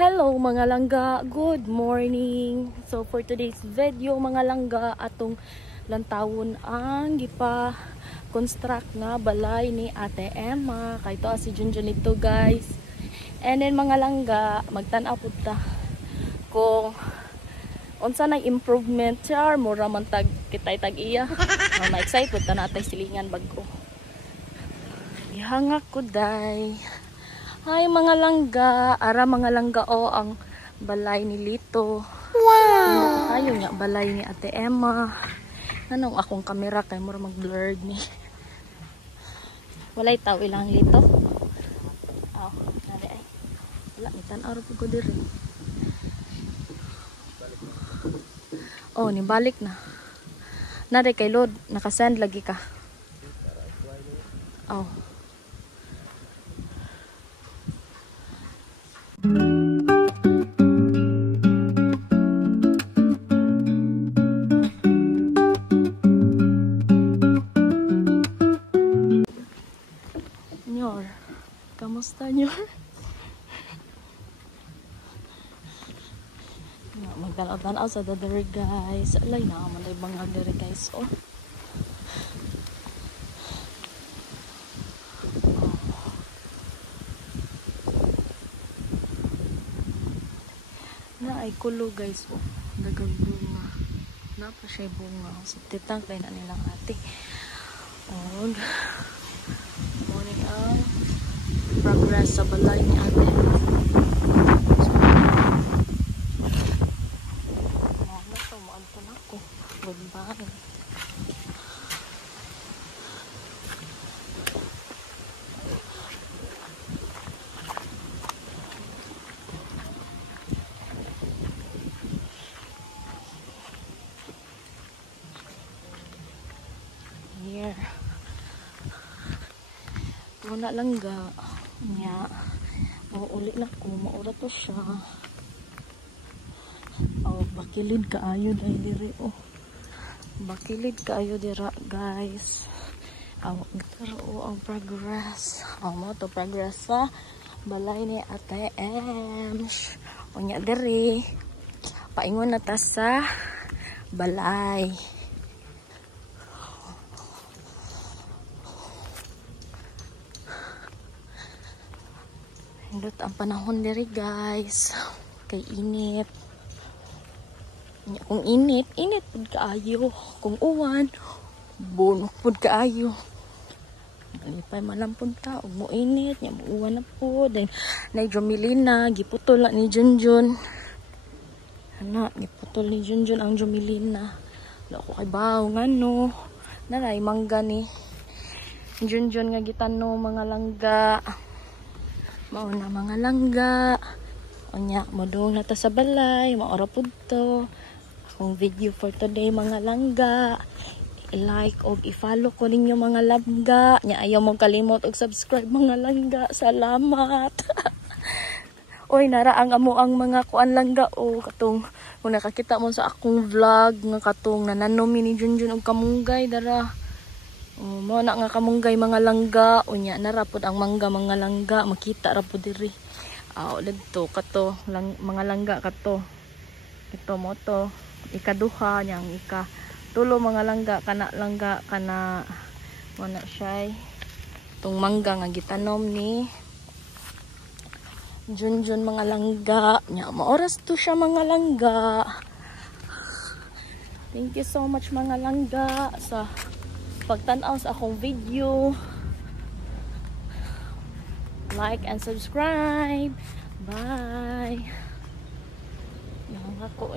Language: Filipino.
Hello mga langga, good morning. So for today's video mga langga, atong lantawon ang gipa construct na balay ni Ate Emma. Kay to si Junjun nito guys. And then mga langga, magtan-aw pud ta kung unsa na improvement char mura man tag kitay tag iya. Ma-excite ta natay silingan bag-o. Ihangak ko day. Hi mga langga, ara mga langga o ang balay ni Lito. Wow! Ayaw niya balay ni Ate Emma. Anong akong kamera kay mura mag-blurred ni. Walay tao ilang Lito. Oh, nari ay. Wala ni tan-aw ko diri. Oh, ni balik na. Nari kay Lord, nakasend lagi ka. Oh. Nyor, kamusta Nyor? Magtanaw-tanaw sa dadari guys. Alay na, malay mga dadari guys. Oh. Na ay kulo guys. Oh. Dagang bunga. Napa siya bunga. So, titang kayo na nilang ate. Oh. Morning ang progress sa balay ni ate. So, maanto na ako. Goodbye. Here. Muna lang ga. Nya. Mauuli na ko. Maura to siya. Oh, bakilid kaayo dahil diri. Oh. Bakilid kaayo dira guys. Oh, ito ang progress. Oh, mo to progress sa balay ni Ate Em. O nya diri. Paingon na ta sa balay. Hindot ang panahon diri guys. Kay init. Kung init pud kaayo. Kung uwan, bunok pud kaayo. Malipay malampod ka. Ug mo init, nya mo uwan na pud. Nay Jomelina, giputol ni Junjun. Ana, giputol ni Junjun ang Jomelina. Wala ko kay baw ngano. Naray mangga ni Junjun nga gitano mga langga. Mao na mga langga. Onya, modong na ta sa balay. Maora pud to. Akong video for today mga langga. I-like o i-follow ko ninyo mga langga. Nya ayaw mong kalimot og subscribe mga langga. Salamat. Oy, naraang amo ang mga kuan langga o katong kung nakakita mo sa akong vlog nga katong nananomi ni Junjun og kamunggay dara. Oh, mo na nga kamunggay mga langga. Unya narapod ang mangga mga langga. Makita ra pud diri. Dito kato mga langga kato. Ito mo to. Ikaduha niyang ikatulo mga langga kana wala siya. Tong mangga nga gitanom ni Junjun mga langga. Nya maoras to siya mga langga. Thank you so much mga langga sa pagtanaw sa akong video. Like and subscribe. Bye. Yang ako